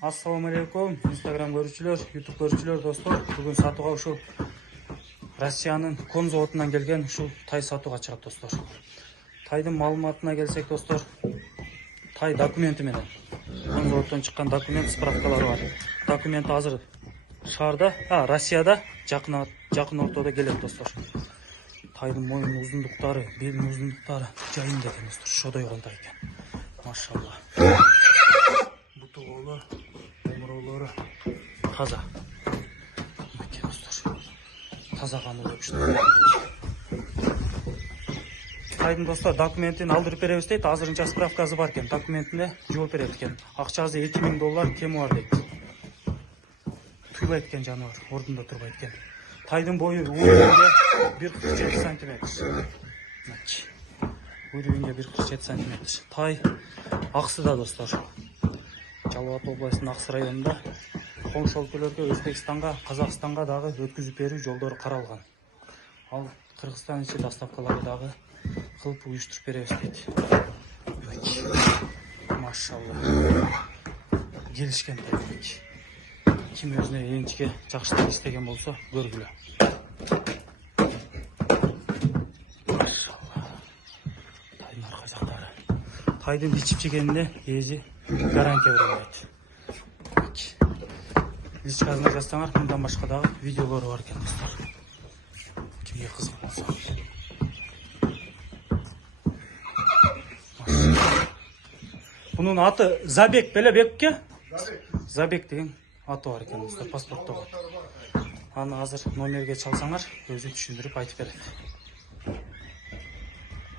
Assalamu alaikum, Instagram görүүчүлөр, YouTube görүүчүлөр достор. Бүгүн сатууга ушул Россиянын Кон заводунан келген ушул тай сатууга чыгат достор. Тайдын маалыматына келсек достор, тай документи менен. Кон заводдон чыккан документ справкалары бар. Документ азыр шаарда, Россияда жакын ортодо келет достор. Тайдын моюнун узундуктары, белинин узундуктары жайында экен достор. Шодойгон тай экен. Машалла. Бутуголу, омуролору таза. Экен достор. Таза кануу өкүштөр. Тайдын достор документин алдырып беребиз дейт. Азырынча справкасы бар экен. Документине жооп берет экен. Акчасы $2000 кеми бар дейт. Туйбайт экен жаныбар, ордунда турбайт экен. Тайдын бою уюрунга 1,47 см. Уюрунга 1,47 см. Тай Аксыда достор. Жалал Абад областынын Аксы районунда коңшу өлкөлөргө, Өзбекстанга, Казакстанга дагы өткүзүп берүү жолдору каралган. Ал Кыргызстан ичи доставкалары дагы кылып уюштуруп беребиз дейт. Машалла. Келишкен тайдык. Ким өзүнө энчике жакшылык иштеген болсо көргүлө. Машалла. Тайдын арка жактары. Тайдын ичип жегенине ээжи гарантия берет. Личкасына жазсаңар, мындан башка дагы видеолор бар экен достор. Кимге кызык болсо. Бунун аты Забек беле Бекке? Забек деген аты бар экен достор, паспортто бар. Аны азыр номерге чалсаңар, өзү түшүндүрүп айтып берет.